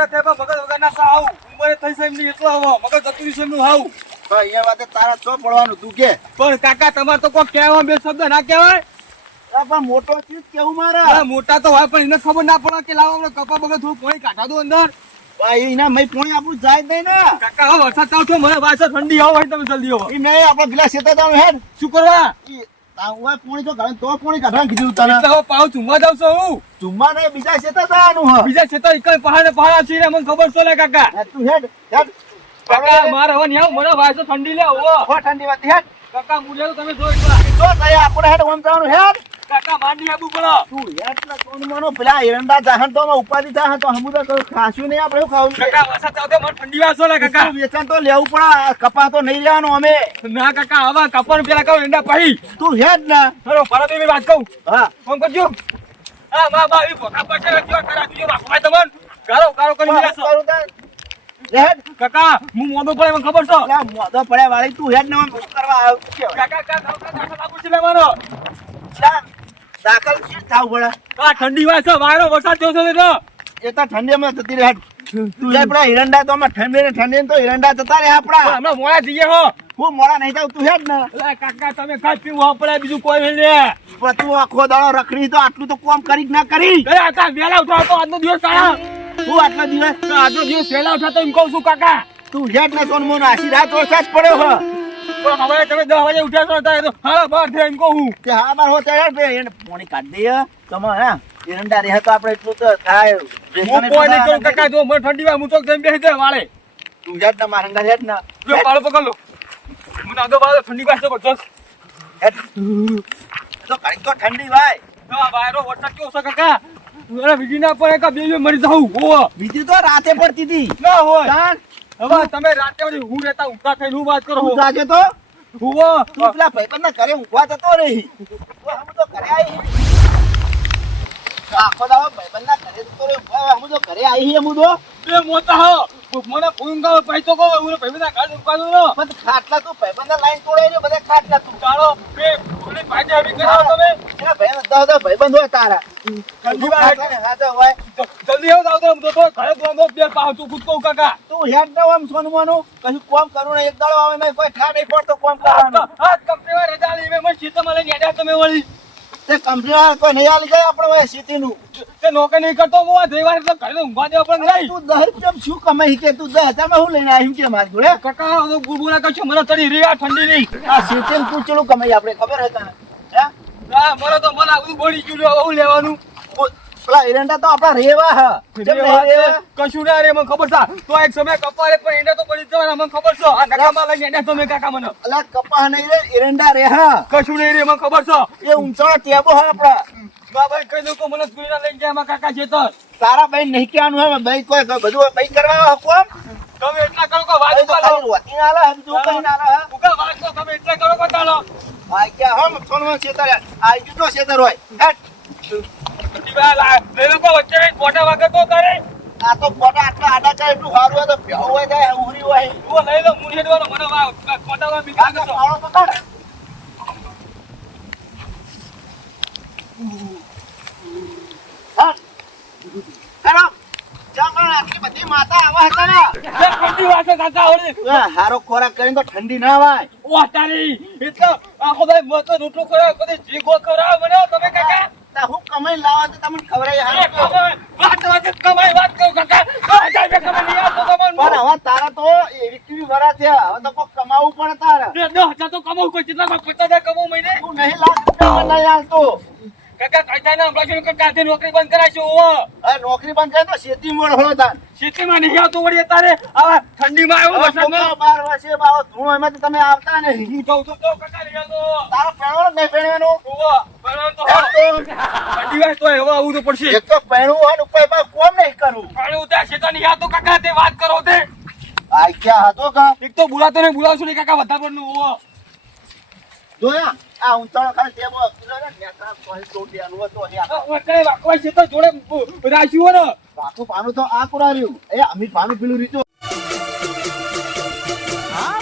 મોટા થયા મગજ વગરના સાવ ઉંમરે થઈ છે એમની એટલો આવો મગજ જતું છે એમનું હાવ. તો અહીંયા વાતે તારા ચો પડવાનું તું કે પણ કાકા તમારે તો કોઈ કહેવા બે શબ્દ ના કહેવાય. પણ મોટો ચીજ કેવું મારે અરે મોટા તો હોય પણ એને ખબર ના પડે કે લાવો આપણે કપા બગડ થોડું પાણી કાઢા દો અંદર. ભાઈ એના મય પોણી આપણું જાય જ નહીં ને કાકા હવે વરસાદ ચાલુ થયો મને વાસા ઠંડી આવો હોય તમે જલ્દી આવો. એ નહીં આપણે પેલા શેતા તમે હેડ શું કરવા પોણી તો કાઢે તો પોણી કાઢવાનું કીધું તને એટલે હવે પાવ ચુમવા જાવ છો હું ચુમ્મા નહીં બીજા શેતા જવાનું હ બીજા છે તો એક પહાડ પહાડ છે મને ખબર છે લે કાકા. તું હેડ હેડ કાકા મારે હવે નહીં આવું મને વાસા ઠંડી લે આવો. હો ઠંડી વાત હેડ કાકા મુલે તો તમે જો એકલા તો તય આપણે હેડ ઓમ જવાનું હેડ કાકા માંડી આબુ પડો. તું હેડ ના કોણ માનો પેલા એરંડા જાહન તો ઉપાધિ થાય તો હમુદા તો ખાશું નહીં આપણે ખાવું કાકા વરસાદ ચાલુ થયો મને ઠંડી વાસો લે કાકા. વેચાણ તો લેવું પડે કપા તો નહીં લેવાનો અમે ના કાકા હવે કપડ પેલા કહું એંડા પહી તું હેડ ના ચલો પરત મેં વાત કહું હા ફોન કરજો. હા મા બા ઈ ભોકા પડશે રખ્યો કરા દીજો રાખવાય તમને ગારો ગારો કરી મેલાસો. હેડ કાકા હું મોડો પડે મને ખબર છે. પેલા મોદો પડ્યા વાળી તું હેડ ના કરવા આવ કાકા દાખલ આપું છે લેવાનો. દાખલ શીટ થાવ પડે આ ઠંડી વાસો વાયરો વરસાદ થયો છે તો એ તો ઠંડીમાં જતી રહે તું યાર પેલા હિરંડા તો અમે ઠંડી તો હિરંડા જતા રહે આપડા હમણાં મોડા જઈએ હો. હું મોડા નહીં જાવ તું હેડ ને અલા કાકા તમે ખાઈ પીવું પડે બીજું કોઈ નહીં લે. પણ તું આખો દાડો રખડી તો આટલું તો કોમ કરી જ ના કરી અરે કાકા વેલા ઉઠો તો આજનો દિવસ કાઢા. હું આટલો દિવસ આજનો દિવસ વેલા ઉઠા તો એમ કહું છું કાકા. તું હેડ ને સોન મોન આશી રાત વરસાદ પડ્યો હ તો હવે તમે 10 વાગે ઉઠ્યા છો તો હાલો બહાર થઈ એમ કહું હું. તે હા બાર હો તૈયાર બે એને પોણી કાઢી દે તમે હા હિરંડા રહે તો આપણે એટલું તો થાય હું કોઈ નહીં કરું કાકા જો મને ઠંડી વાય હું તો જઈને બેસી જાય વાળે. તું હેડ ને મારંગા હેડ ને જો પાળો પકડ લો. મને આગળ બાદ ઠંડી વાય છે બસ. હેડ તો કાઈ તો ઠંડી ભાઈ આ વાયરો વરસાદ કેવો છે કાકા. અરે બીજી ના પડે કે બે મરી જાઉં હો. બીજી તો રાતે પડતી હતી ના હોય. ચાલ હવે તમે રાતે વળી હું રહેતા ઊંઘા થઈને હું વાત કરો તું જાજે તો હુવો. તું પેલા ભાઈબંધના ઘરે ઊંઘવા જતો રહી હમ તો ઘરે આવી આખો દાડો ભાઈબંધના ઘરે જતો રહી ઊંઘવા હમ તો ઘરે આવી હમ તો બે મોટા હો મને ફૂંગા પૈસો કો હું ભાઈના ઘર ઉપાડો નો પણ ખાટલા તું ભાઈબંધના લાઈન તોડાઈ ને બધા ખાટલા તું ચાલો બે થોડી પાટી આવી કરાવો તમે. એના ભાઈબંધ હોય તારા જલ્દી વાર હાજર હોય જલ્દી આવો તો ઘરે દોનો બે પાવ તું ખુદ કહું કાકા. તું હેડ ના આમ સોનવાનું કશું કોમ કરું ને એક દાડો આવે નહીં કોઈ ઠા નહીં પડતો કોમ કરવાનું આ કંપનીમાં રજા લઈ મેં શીતમાં લઈને હેડ્યા તમે વળી તે કંપની કોઈ નહીં આલી જાય આપણે હોય સિટીનું તે નોકરી નહીં કરતો હું આ રવિવાર એટલે ઘરે ઊંઘવા દેવા પણ નહીં. તું 10 રૂપિયા શું કમાઈ કે તું 10,000 માં હું લઈને આવ્યું કે મારી જોડે કાકા તો ગુરગુરા કશું મને ચડી રહી આ ઠંડી નહીં. આ સિટીનું તું ચેલું કમાઈ આપણે ખબર હે તને હે હા મને તો મને બધું બોડી ગયું હવે લેવાનું. પેલા એરંડા તો આપડા રેવા હ કેમ નહીં રેવા કશું ના રે મને ખબર છે તો એક સમય કપારે પણ એને તો પડી જવાના મને ખબર છે આ નકામાં લઈને એને તમે કાકા મને અલા કપા નહીં રે એરંડા રે હા કશું નહીં રે મને ખબર છે. એ ઊંચા ટેબો હે આપડા બાબા કહી દઉં કે મને સુઈના લઈને ગયા મારા કાકા છે તો તારા ભાઈ નહીં કહેવાનું હે ભાઈ કોઈ બધું ભાઈ કરવા કોમ તમે એટલા કરો કે વાત તો ખાલી રોટી ના લા બીજું કઈ ના લા ઉગા વાત તો તમે એટલા કરો કે ચાલો આ કે હમ સોનમાં છેતર આ જુટો છેતર હોય હેટ એ લોકો વચ્ચે મોટા વાગે તો કરે આ તો પોટા આટલા આડા કરે એટલું સારું હોય તો ભેવ હોય જાય ઉરી હોય તું લઈ લો મુની હેડવાનો મને મોટા વાગે બીજા કાકા કશો પાળો પકડ હા હેલો ચાલ આટલી બધી માતા આવા હતા ને ઠંડી વાગે કાકા ઓળી હારો ખોરાક કરીને તો ઠંડી ના વાય ઓ તારી એટલે આખો ભાઈ મત રોટલો ખરાબ કદી જીગો ખરાબ મને તમે કાકા તા હું કમાઈ લાવા તો તમને ખબર હે કમાઈ વાત કહું કાકા કમાઈ યાર તો તમને પણ હવે તારા તો એવી કેવી વરા છે હવે તો કોઈ કમાવું પડે તારે 10,000 તો કમાવું કોઈ કેટલા 50,000 કમાવું મહિને તું નહીં લાખ રૂપિયા નહીં આલતો કાકા કાકા ના હમણાં કાકા તે નોકરી બંધ કરાવશું હવે નોકરી બંધ કરે તો શેતી મોડ હળો તાર ખેતીમાં નહીં આવતું વળી તારે આવા ઠંડીમાં આવ્યો વરસાદમાં 12 વર્ષે બાવો ધૂણો એમાં તો તમે આવતા નહીં હું કહું છું તો કાકા લઈ આવતો તારો પેણો નહીં પેણવાનો બરાબર તો ઠંડી વાય તો એવા આવું તો પડશે એક તો પેણું હોય ને ઉપર એમાં કોમ નહીં કરું પાણી ઉતાર શેતા નહીં આવતો કાકા તે વાત કરો તે આ ક્યાં હતો કા એક તો બોલાતો ને બોલાવશું નહીં કાકા વધારે પડનું જોયા આ ઊંચાણો ખાલી ટેબો કિલો ને નેતા કોઈ ટોટિયાનું હતો યા કઈ વાકવાય છે તો જોડે રાખ્યું ને બાપુ પાનું તો આ કુરાર્યું એ અમિત પાનું પેલું રીતો હા